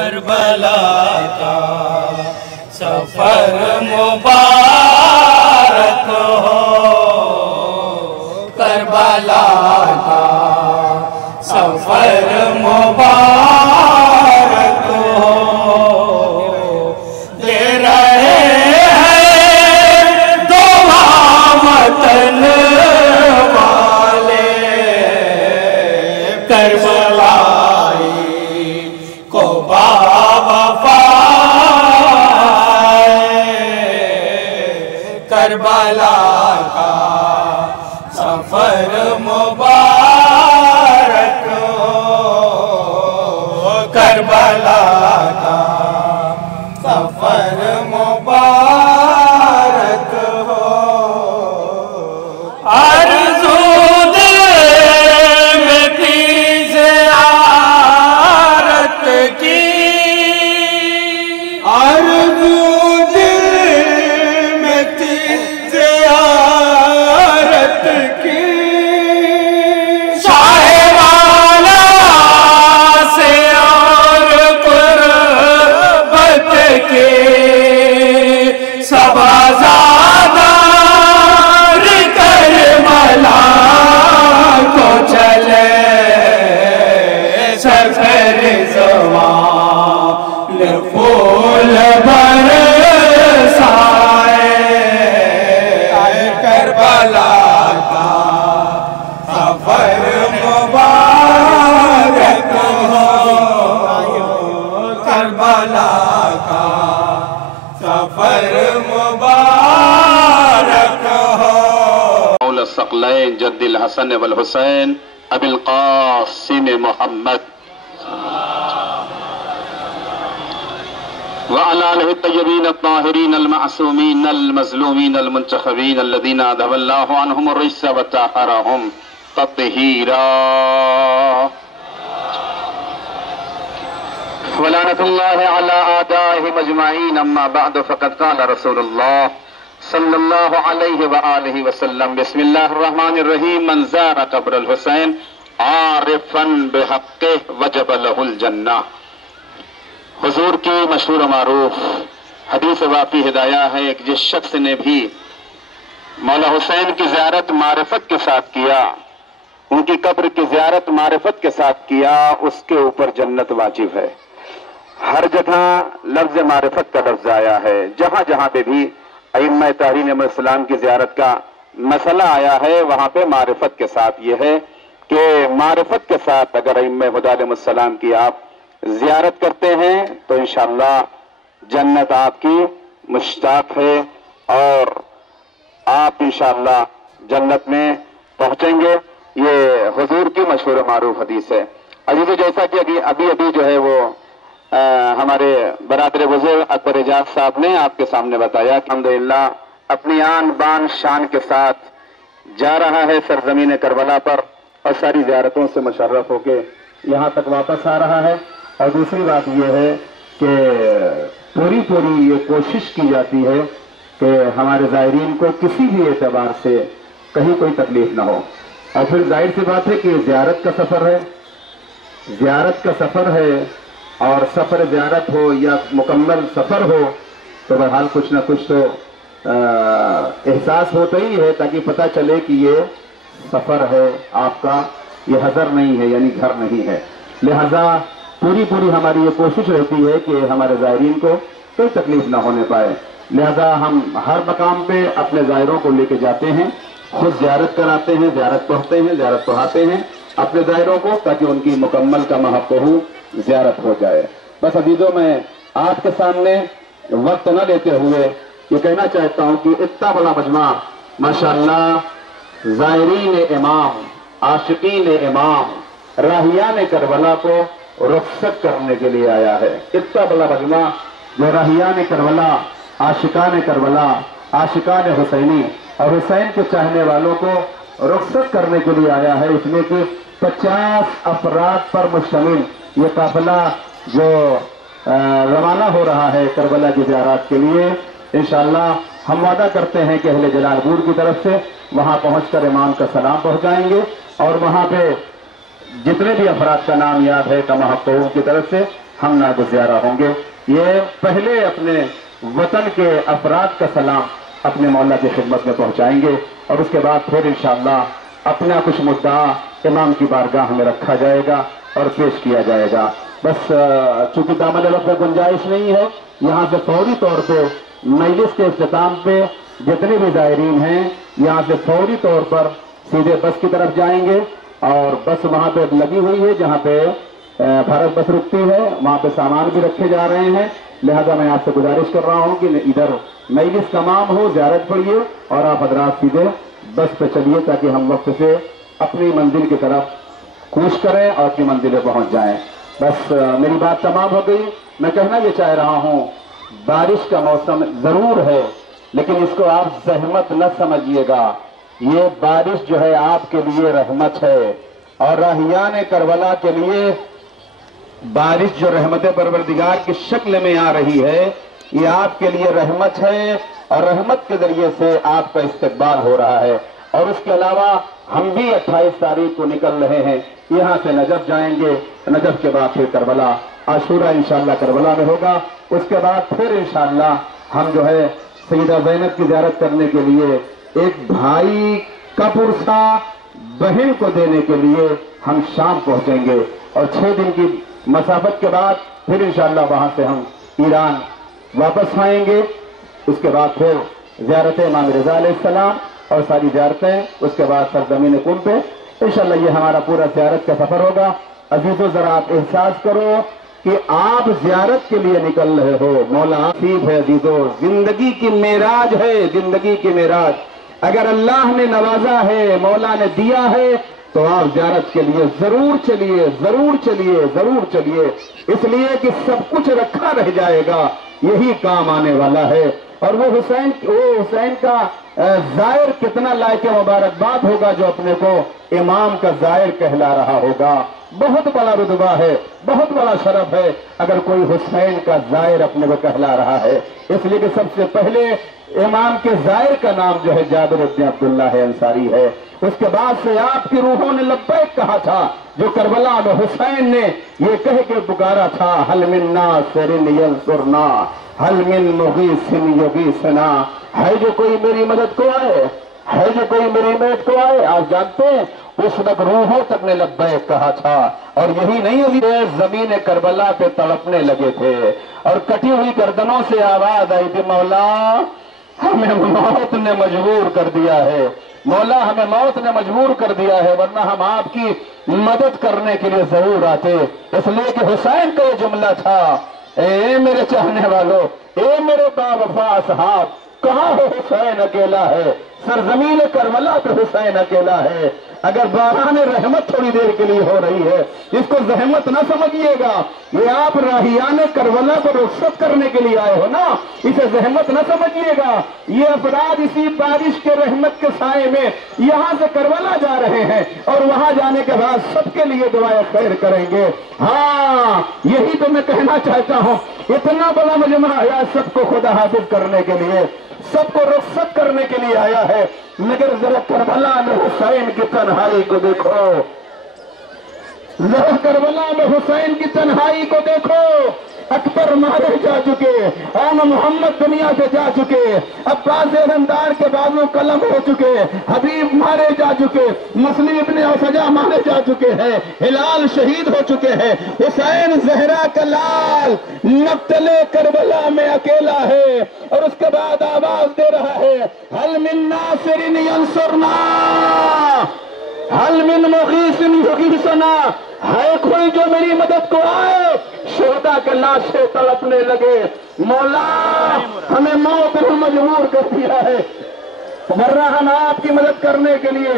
کربلا کا سفر مبارک ہو، کربلا کا سفر مبارک ہو، دے رہے ہیں دعا وطن والے، کربلائی کو باوفا کربلا کا سفر مبارک ہو، کربلا کا سفر مبارک ہو، آرزو دل میں تھی زیارت کی، آرزو دل میں تھی زیارت کی، شاہ والا سے اور قربت کے سب آزادار کربلا کو چلے، سرفر زمان پھول برسائے، کربلا کا سفر مبارک ہو، کربلا کا سفر مبارک ہو، مولى الثقلين جد الحسن والحسين ابي القاسم محمد وعلى آله الطيبين الطاهرين المعصومين المظلومين المنتخبين الذين أذهب الله عنهم الرجس وطهرهم تطهيرا، ولعنة الله على أعدائهم أجمعين. أما بعد فقد قال رسول الله صلى الله عليه وآله وسلم: بسم الله الرحمن الرحيم، من زار قبر الحسين عارفا بحقه وجب له الجنة. حضور کی مشہور و معروف حدیث واقعی ہدایہ ہے کہ جس شخص نے بھی مولا حسین کی زیارت معرفت کے ساتھ کیا، ان کی قبر کی زیارت معرفت کے ساتھ کیا، اس کے اوپر جنت واجب ہے۔ ہر جگہ لفظ معرفت کا لفظ آیا ہے، جہاں جہاں پہ بھی ائمہ طاہرین علیہ السلام کی زیارت کا مسئلہ آیا ہے وہاں پہ معرفت کے ساتھ یہ ہے کہ معرفت کے ساتھ اگر ائمہ خدا علیہ السلام کی آپ زیارت کرتے ہیں تو انشاءاللہ جنت آپ کی مشتاق ہے اور آپ انشاءاللہ جنت میں پہنچیں گے۔ یہ حضور کی مشہور و معروف حدیث ہے۔ عزیزو، جیسا کہ ابھی جو ہے وہ ہمارے برادر بزرگ اکبر اعجاز صاحب نے آپ کے سامنے بتایا کہ الحمدللہ اپنی آن بان شان کے ساتھ جا رہا ہے سرزمین کربلا پر اور ساری زیارتوں سے مشرف ہو کے یہاں تک واپس آ رہا ہے۔ اور دوسری بات یہ ہے کہ پوری یہ کوشش کی جاتی ہے کہ ہمارے زائرین کو کسی بھی اعتبار سے کہیں کوئی تکلیف نہ ہو، اور پھر ظاہر سی بات ہے کہ زیارت کا سفر ہے اور سفر زیارت ہو یا مکمل سفر ہو تو بہرحال کچھ نہ کچھ تو احساس ہوتا ہی ہے تاکہ پتہ چلے کہ یہ سفر ہے آپ کا، یہ حضر نہیں ہے، یعنی گھر نہیں ہے۔ لہذا پوری ہماری یہ کوشش رہتی ہے کہ ہمارے زائرین کو کوئی تکلیف نہ ہونے پائے، لہذا ہم ہر مقام پہ اپنے زائروں کو لے کے جاتے ہیں، خود زیارت کراتے ہیں، زیارت پڑھتے ہیں، زیارت پڑھاتے ہیں اپنے زائروں کو تاکہ ان کی مکمل کا محقق زیارت ہو جائے۔ بس عزیزوں، میں آپ کے سامنے وقت نہ لیتے ہوئے یہ کہنا چاہتا ہوں کہ اتنا بڑا مجمع ماشاءاللہ زائرین امام، عاشقین امام، راہیان کربلا کو رخصت کرنے کے لیے آیا ہے۔ اتنا بڑا مجمع جو راہیان کربلا، عاشقان کربلا، عاشقان حسینی اور حسین کے چاہنے والوں کو رخصت کرنے کے لیے آیا ہے، اس میں کہ 50 افراد پر مشتمل یہ قافلہ جو روانہ ہو رہا ہے کربلا کی زیارات کے لیے، انشاءاللہ ہم وعدہ کرتے ہیں کہ اہل جلال پور کی طرف سے وہاں پہنچ کر امام کا سلام پہنچائیں گے، اور وہاں پہ جتنے بھی افراد کا نام یاد ہے تمام حقوق کی طرف سے ہم ناگزارہ ہوں گے۔ یہ پہلے اپنے وطن کے افراد کا سلام اپنے مولا کی خدمت میں پہنچائیں گے، اور اس کے بعد پھر انشاءاللہ اپنا کچھ مدعا امام کی بارگاہ میں رکھا جائے گا اور پیش کیا جائے گا۔ بس چونکہ دامن وقت میں گنجائش نہیں ہے، یہاں سے فوری طور پہ مجلس کے اختتام پہ جتنے بھی زائرین ہیں یہاں سے فوری طور پر سیدھے بس کی طرف جائیں گے، اور بس وہاں پہ لگی ہوئی ہے جہاں پہ بھارت بس رکتی ہے، وہاں پہ سامان بھی رکھے جا رہے ہیں۔ لہذا میں آپ سے گزارش کر رہا ہوں کہ ادھر مجلس تمام ہو، زیارت پڑھیے اور آپ حضرات سیدھے بس پہ چلیے تاکہ ہم وقت سے اپنی منزل کی طرف کوشش کریں اور اپنی منزل پہ پہنچ جائیں۔ بس میری بات تمام ہو گئی۔ میں کہنا یہ چاہ رہا ہوں، بارش کا موسم ضرور ہے لیکن اس کو آپ زحمت نہ سمجھیے گا۔ یہ بارش جو ہے آپ کے لیے رحمت ہے، اور راہیان کربلا کے لیے بارش جو رحمت پروردگار کی شکل میں آ رہی ہے یہ آپ کے لیے رحمت ہے، اور رحمت کے ذریعے سے آپ کا استقبال ہو رہا ہے۔ اور اس کے علاوہ ہم بھی 28 تاریخ کو نکل رہے ہیں، یہاں سے نجف جائیں گے، نجف کے بعد پھر کربلا، عاشورہ انشاءاللہ کربلا میں ہوگا۔ اس کے بعد پھر انشاءاللہ ہم جو ہے سیدہ زینب کی زیارت کرنے کے لیے ایک بھائی کا پرسہ بہن کو دینے کے لیے ہم شام پہنچیں گے، اور 6 دن کی مسافت کے بعد پھر انشاءاللہ وہاں سے ہم ایران واپس آئیں گے۔ اس کے بعد پھر زیارت امام رضا علیہ السلام اور ساری زیارتیں، اس کے بعد سرزمین کن پہ انشاءاللہ یہ ہمارا پورا زیارت کا سفر ہوگا۔ عزیزو ذرا آپ احساس کرو کہ آپ زیارت کے لیے نکل رہے ہو، مولا نصیب ہے عزیزو، زندگی کی معراج ہے، زندگی کی معراج۔ اگر اللہ نے نوازا ہے، مولا نے دیا ہے، تو آپ زیارت کے لیے ضرور چلیے، ضرور چلیے، ضرور چلیے، اس لیے کہ سب کچھ رکھا رہ جائے گا، یہی کام آنے والا ہے۔ اور وہ حسین کا زائر کتنا لائق مبارکباد ہوگا جو اپنے کو امام کا زائر کہلا رہا ہوگا۔ بہت بڑا رتبہ ہے، بہت بڑا شرف ہے اگر کوئی حسین کا زائر اپنے کو کہلا رہا ہے، اس لیے کہ سب سے پہلے امام کے زائر کا نام جو ہے جابر بن عبداللہ انصاری ہے۔ اس کے بعد سے آپ کی روحوں نے لبیک کہا تھا، جو کربلا میں حسین نے یہ کہہ کے پکارا تھا، حل من ناصر ینصرنا، حل من مغیث یغیثنا، ہے جو کوئی میری مدد کو آئے، ہے جو کوئی میری مدد کو آئے۔ آپ جانتے ہیں اس وقت روحوں تک نے لبیک کہا تھا، اور یہی نہیں ہوئی، زمین کربلا پہ تڑپنے لگے تھے اور کٹی ہوئی گردنوں سے آواز آئی تھی، مولا ہمیں موت نے مجبور کر دیا ہے، مولا ہمیں موت نے مجبور کر دیا ہے، ورنہ ہم آپ کی مدد کرنے کے لیے ضرور آتے۔ اس لیے کہ حسین کا یہ جملہ تھا، اے میرے چاہنے والوں، اے میرے باوفا اصحاب، کہاں ہو حسین اکیلا ہے، سرزمین کربلا پہ حسین اکیلا ہے۔ اگر باران رحمت تھوڑی دیر کے لیے ہو رہی ہے، اس کو زحمت نہ سمجھیے گا، یہ آپ راہیان کربلا کو رخصت کرنے کے لیے آئے ہو نا، اسے زحمت نہ سمجھیے گا۔ یہ افراد اسی بارش کے رحمت کے سائے میں یہاں سے کربلا جا رہے ہیں، اور وہاں جانے کے بعد سب کے لیے دعائیں خیر کریں گے۔ ہاں یہی تو میں کہنا چاہتا ہوں، اتنا بڑا مجمع آیا سب کو خدا حافظ کرنے کے لیے، سب کو رخصت کرنے کے لیے آیا ہے، مگر ذرا کربلا میں حسین کی تنہائی کو دیکھو، ذرا کربلا میں حسین کی تنہائی کو دیکھو۔ اکبر مارے جا چکے، آن محمد دنیا سے جا چکے، عباس رندار کے بازو قلم ہو چکے، حبیب مارے جا چکے، مسلم ابن اوسجا مارے جا چکے ہیں، ہلال شہید ہو چکے ہیں، حسین زہرا کا لال مقتل کربلا میں اکیلا ہے، اور اس کے بعد آواز دے رہا ہے، حل من ناصر ینصرنا، حل من مغیث یغیثنا، ہے کوئی جو میری مدد کو آئے۔ شہداء کے لاشیں تڑپنے لگے، مولا ہمیں موت نے مجبور کر دیا ہے، ورنہ ہم آپ کی مدد کرنے کے لیے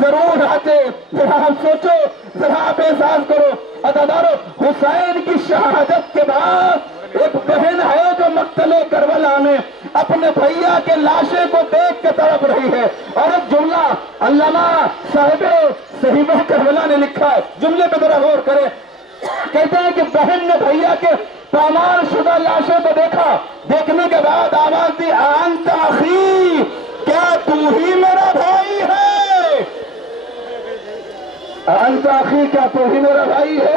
ضرور آتے۔ ذرا آپ سوچو، ذرا آپ احساس کرو، عزیزانو، حسین کی شہادت کے بعد ایک بہن ہے جو مقتل کربلا میں اپنے بھیا کے لاشے کو دیکھ کے تڑپ رہی ہے، اور ایک جملہ علامہ صاحب صحیفہ کربلا نے لکھا ہے، جملے پہ ذرا غور کریں، کہتے ہیں کہ بہن نے بھیا کے پامال شدہ لاشوں کو دیکھا، دیکھنے کے بعد آواز دی، انت اخی، کیا تو ہی میرا بھائی ہے؟ انت اخی، کیا تو ہی میرا بھائی ہے؟